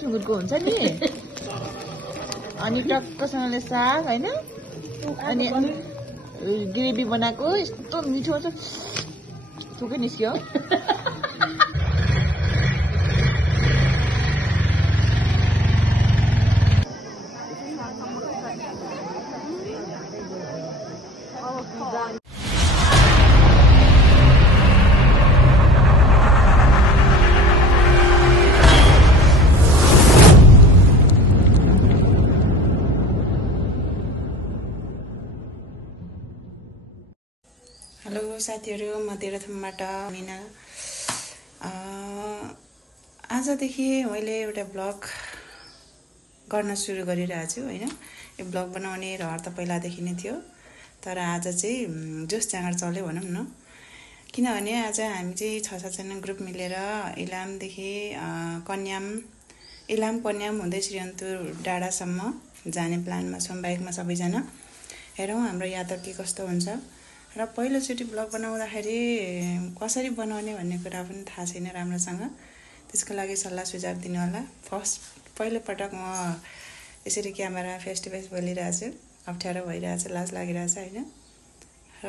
सुँगुरको हुन्छ नि अनि टक्कसँगले साग हैन अनि ग्रेभी बनाएको यस्तो मिठो छ थुकै निस्क्यो हेलो साथीहरु, म तेह्रथुमबाट मिना। आजदेखि मैले एउटा ब्लग गर्न सुरु गरिरहेको छु हैन। यो ब्लग बनाउने रहर त पहिलादेखि नै थियो, तर आज चाहिँ जोस जाँगर चल्यो भनौं न। किनभने आज हामी चाहिँ 6-7 जना ग्रुप मिलेर इलामदेखि इलाम कन्याम हुँदै श्रीअन्तु डाँडासम्म जाने प्लानमा छौं बाइकमा सबैजना। हेरौं हाम्रो यात्रा के कस्तो हुन्छ। र पहिलोचोटि ब्लग बनाउँदाखेरि कसरी बनाउने भन्ने कुरा पनि थाहा छैन राम्रोसँग। त्यसको लागि सल्लाह सुझाव दिनु होला। पहिलो पटक म यसरी क्यामेरा फेस टु फेस बोलिरहेको छु, अप्ठ्यारो भइरहेछ, लाज लागिरहेछ हैन।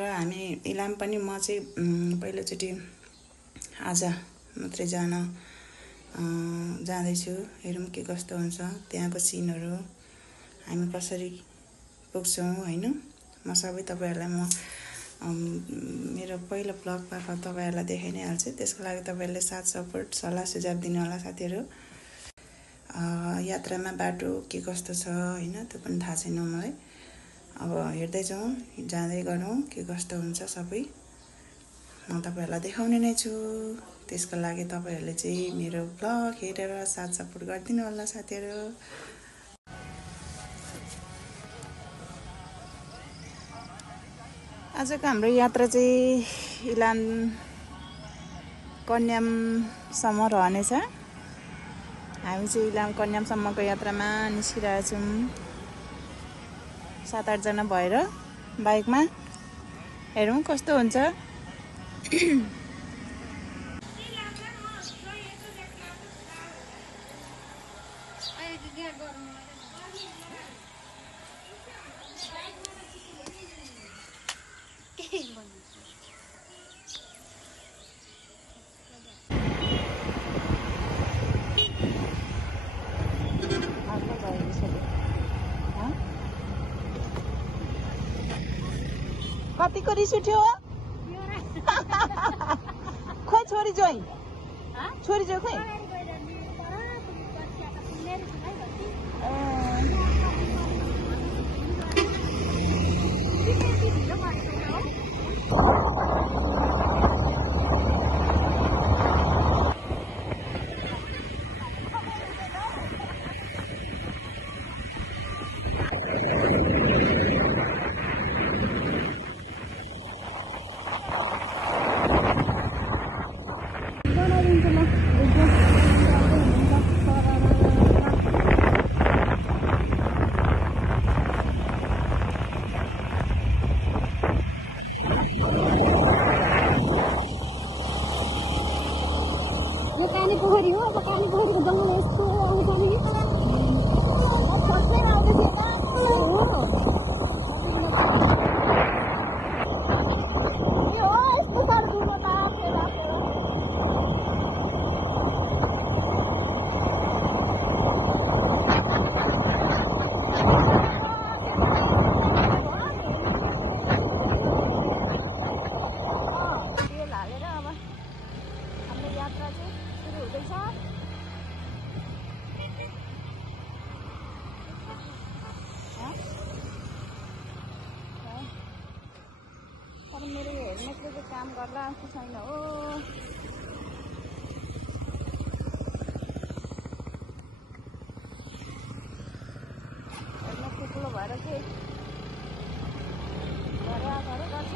र हामी इलाम पनि म चाहिँ पहिलोचोटि आज मात्रै जाँदैछु। हेरौं के कस्तो हुन्छ त्यहाँको सिनहरु, हामी कसरी पुग्छौं हैन। म सबै तपाईहरुलाई मेरो पहिलो ब्लग मार्फत तपाईहरुलाई देखाइ नै हाल्छु। त्यसको लागि तपाईहरुले साथ सपोर्ट सल्लाह सुझाव दिनु होला साथीहरु। यात्रामा बाटो के कस्तो छ हैन त्यो पनि थाहा छैन मलाई। अब हेर्दै जाउँ, जाँदै गरौँ, के कस्तो हुन्छ सबै म तपाईहरुलाई देखाउने नै छु। त्यसको लागि तपाईहरुले चाहिँ मेरो ब्लग हेरेर साथ सपोर्ट गरिदिनु होला साथीहरु। आजको हाम्रो यात्रा चाहिँ इलाम कन्यामसम्म रहनेछ। हामी चाहिँ इलाम कन्यामसम्मको यात्रामा निस्किरहेका छौं 7-8 जना भएर बाइकमा। हेरौं कस्तो हुन्छ। कतिको रिस उठ्यो खोइ छोरी जोइ खोइ पोखरी हो, पानी पोखरीको जङ्गल यस्तो आउँछ नि। मेरो हेलमेटले चाहिँ काम गर्ला जस्तो छैन हो। हेलमेट ठुलो भएर चाहिँ घरै गर्छ।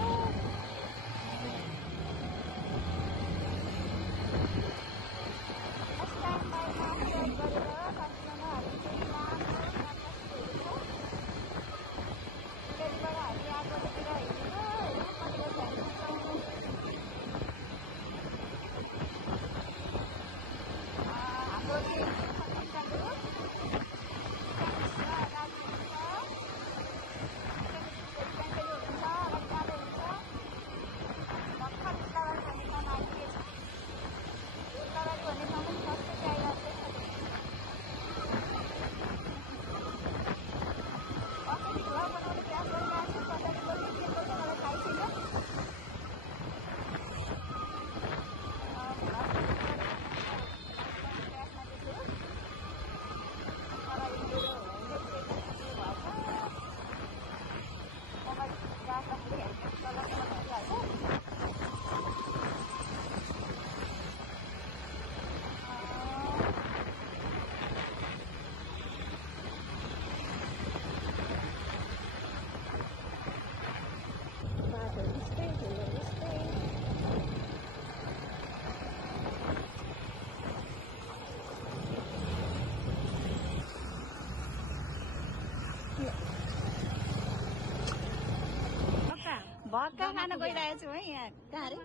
मक्का खान गइरहेको छु है यहाँ कहाँ अरे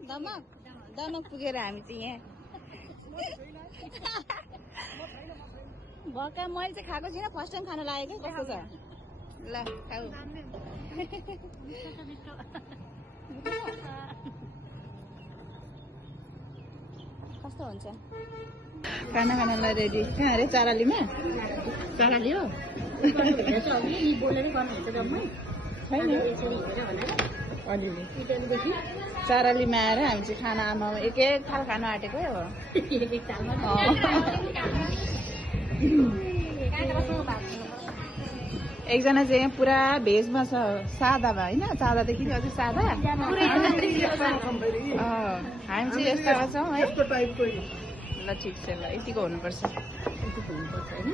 दमक पुगेर हामी चाहिँ यहाँ भक्का मैले चाहिँ खाएको छुइनँ फर्स्ट टाइम खान लागेको कस्तो छ ल खाऊ कस्तो हुन्छ खाना खानलाई रेडी कहाँ अरे चारालीमा चाराली हो छैन अलिअलि चारालीमा आएर हामी चाहिँ खाना आमा एक थाल खानु आँटेकै हो एकजना चाहिँ यहाँ पुरा भेजमा छ सादामा होइन सादादेखि अझै सादा हामी चाहिँ यस्तामा छौँ है ल ठिक छ ल यतिको हुनुपर्छ होइन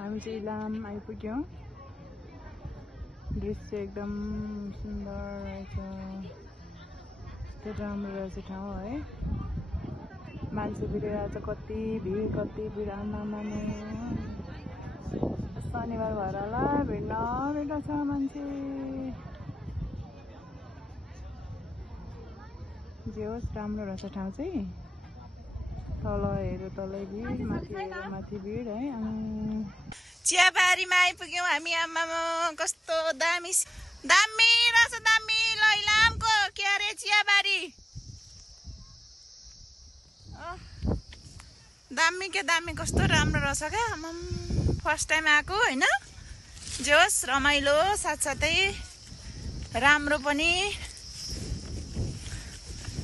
हामी चाहिँ इलाम आइपुग्यौँ दृश्य एकदम सुन्दर रहेछ त्यो राम्रो रहेछ ठाउँ है मान्छे भिडिरहेछ कति भिड आमामा शनिबार भएर होला भिड छ मान्छे जे होस् राम्रो रहेछ ठाउँ चाहिँ तल हेऱ्यो तलै भिड माथि हेऱ्यो माथि भिड है चियाबारीमा आइपुग्यौँ हामी आमामा कस्तो दामी रहेछ दामी लैलामको के अरे चियाबारी दामी कस्तो राम्रो रहेछ क्या आमाम फर्स्ट टाइम आएको होइन जोस् रमाइलो साथसाथै राम्रो पनि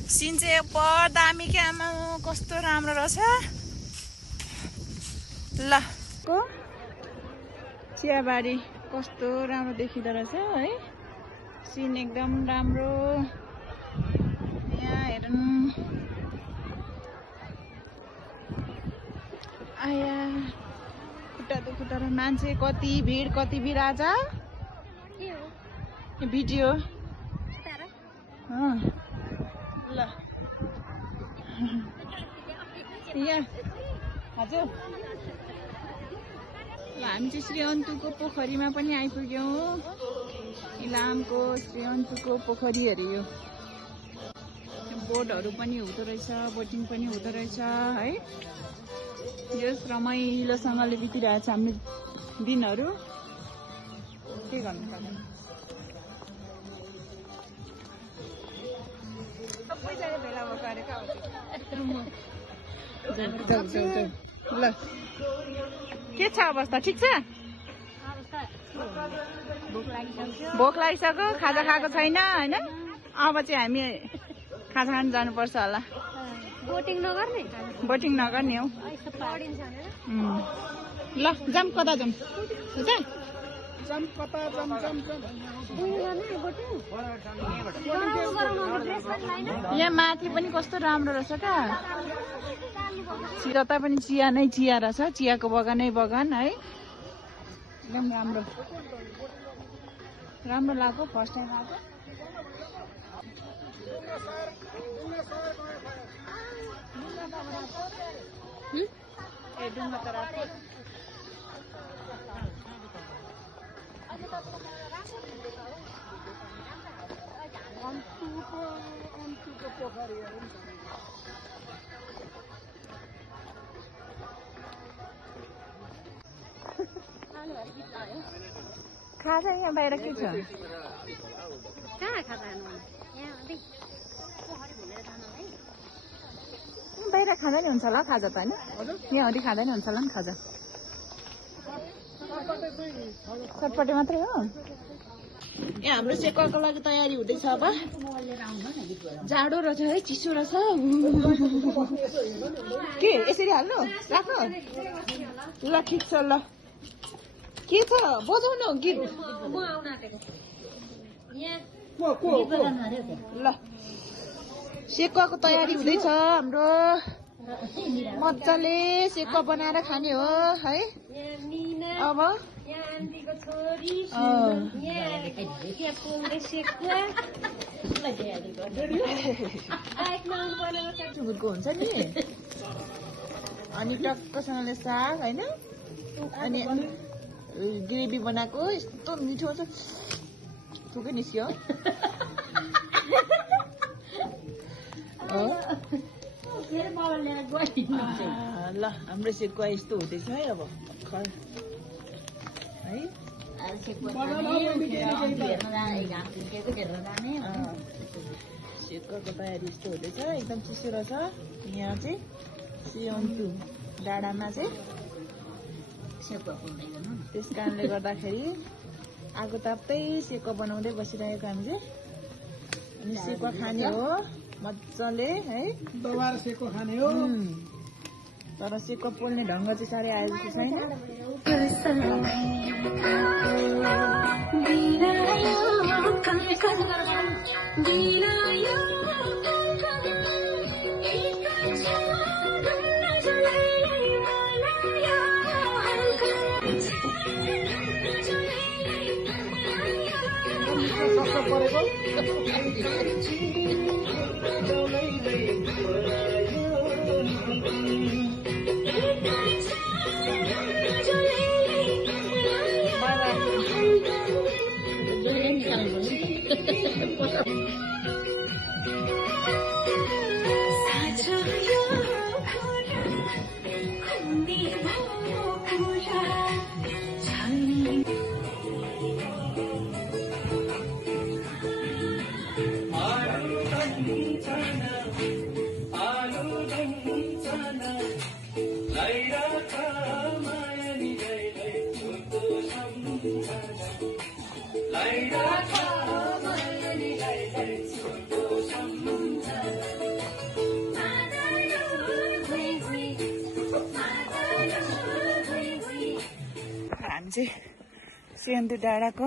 सिन चाहिँ पर दामी क्या आमा कस्तो राम्रो रहेछ ल को चियाबारी कस्तो राम्रो देखिँदो रहेछ है सिन एकदम राम्रो यहाँ हेर्नु आया खुट्टा दुखुट्टा मान्छे कति भिड आज भिडियो ल यहाँ हजुर ल हामी चाहिँ श्री अन्तुको पोखरीमा पनि आइपुग्यौँ इलामको श्री अन्तुको पोखरी अरे यो बोटहरू पनि हुँदो रहेछ बोटिङ पनि हुँदो रहेछ है यस रमाइलोसँगले बितिरहेछ हाम्रो दिनहरू के गर्नु पर्ने सबैजना भेला भएको अरे ल के छ अवस्था ठिक छ भोक लागिसक्यो खाजा खाएको छैन होइन अब चाहिँ हामी खाजा खान जानुपर्छ होला बोटिङ नगर्ने हौ ल जाम कता जाम यहाँ माथि पनि कस्तो राम्रो रहेछ क्या जता पनि चिया नै चिया रहेछ चियाको बगानै बगान है एकदम राम्रो लाग्यो फर्स्ट टाइम आएको ए डुङ्गा त राख्यो खाजा यहाँ बाहिर के छ बाहिर खाँदा नि हुन्छ होला खाजा त होइन यहाँ हरि खाँदा नि हुन्छ होला नि खाजा चटपटे मात्रै हो यहाँ हाम्रो सेकुवाको लागि तयारी हुँदैछ अब जाडो रहेछ है चिसो रहेछ के यसरी हाल्नु राख्नु ल ठिक छ ल के छ बजाउनु गीत ल सेकुवाको तयारी हुँदैछ हाम्रो मजाले सेकुवा बनाएर खाने हो है अब सुँगुरको हुन्छ नि अनि टक्कसँगले साग होइन अनि ग्रेभी बनाएको यस्तो मिठो छ थुकै निस्क्यो ल हाम्रो सेकुवा यस्तो हुँदैछ है अब है सेकुवाको तयारी यस्तो हुँदैछ एकदम चिसो रहेछ यहाँ चाहिँ सियन्तु डाँडामा चाहिँ त्यस कारणले गर्दाखेरि आगो ताप्दै सेकुवा बनाउँदै बसिरहेको हामी चाहिँ अनि सेकुवा खाने हो मजाले है सेकुवा खाने हो तर सेकुवा पोल्ने ढङ्ग चाहिँ साह्रै आएको छैन हामी चाहिँ सियन्तु डाँडाको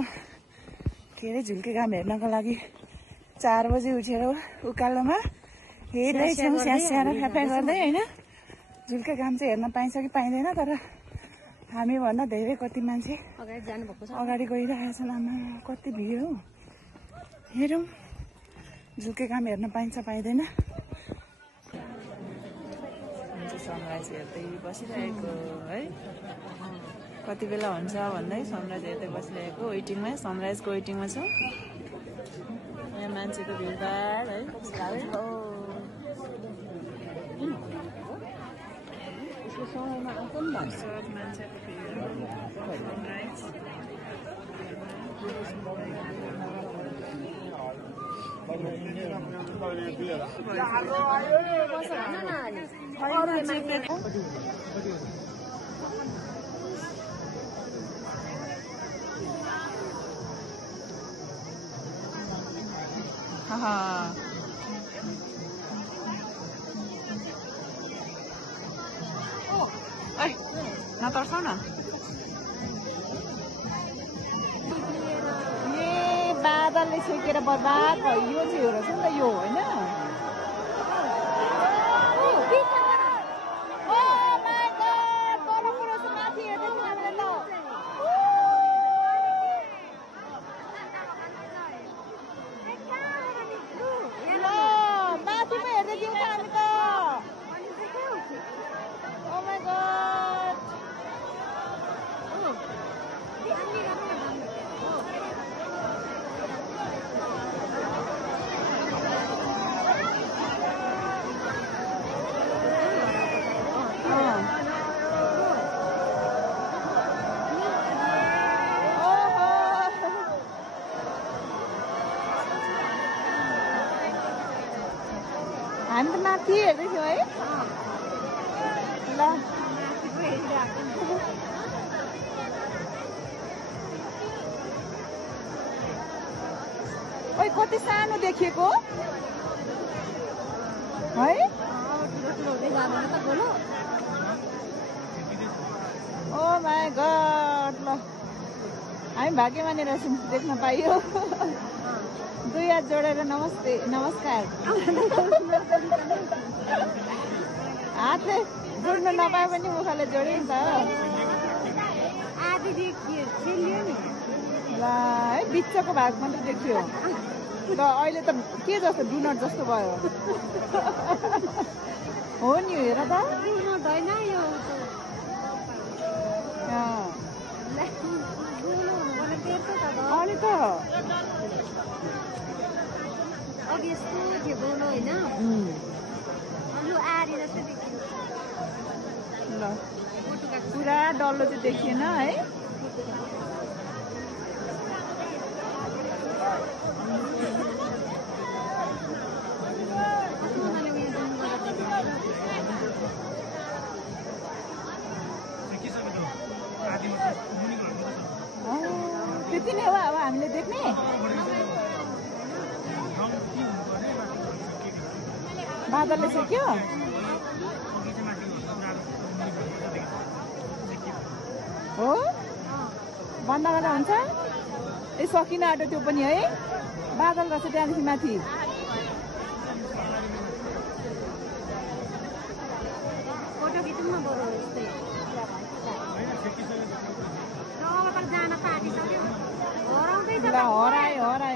के अरे झुल्के घाम हेर्नको लागि 4 बजे उठेर उकालोमा हेर्दैछौँ स्याहार फ्याफा गर्दै होइन झुल्के घाम चाहिँ हेर्न पाइन्छ कि पाइँदैन तर हामीभन्दा धेरै कति मान्छे अगाडि गइरहेको छ लामा कति भिड हो हेरौँ झुल्के घाम हेर्न पाइन्छ पाइँदैन सनराइज हेर्दै बसिरहेको है कति बेला हुन्छ भन्दै सनराइज हेर्दै बसिरहेको वेटिङमा सनराइजको वेटिङमा छौँ यहाँ मान्छेको भिडभाड है यसको समयमा आउँछ नि मान्छेको नतर्साउ न ए बादलले सेकेर बर्बाद भयो यो चाहिँ हो रहेछ नि त यो होइन हामी त माथि हेर्दैछौँ है ल कति सानो देखिएको है। ओ माई गड, ल हामी भाग्यमानी रहेछौँ देख्न पाइयो। दुई हात जोडेर नमस्ते नमस्कार। हातले जोड्नु नपाए पनि मुखले जोड्यो नि त। ल है बिचको भाग मात्रै देखियो। ल अहिले त के जस्तो डुनट जस्तो भयो। हो नि हेर त। अनि त ल पुरा डल्लो चाहिँ देखिएन है। त्यति नै हो अब हामीले देख्ने। बादलले सेक्यो हो। बन्द गर्दा हुन्छ। ए सकिन आँट्यो त्यो पनि है। बादल रहेछ त्यहाँदेखि माथि।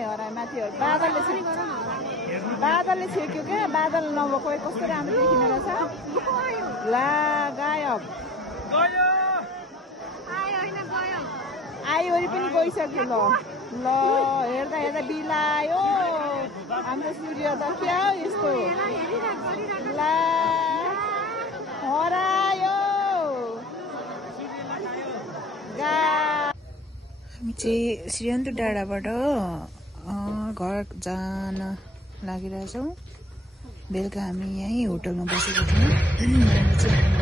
हराए माथि बादलले छेक्यो क्या। बादल नभएको कस्तो राम्रो देखिने रहेछ। ला गायब आयो पनि गइसक्यो। ल ल हेर्दा हेर्दा बिलायो हाम्रो सूर्य त क्या हो यस्तो। ला हरायो। हामी चाहिँ श्रीयन्तु डाँडाबाट घर जान लागिरहेछौँ। बेलुका हामी यहीँ होटलमा बसेको थियौँ।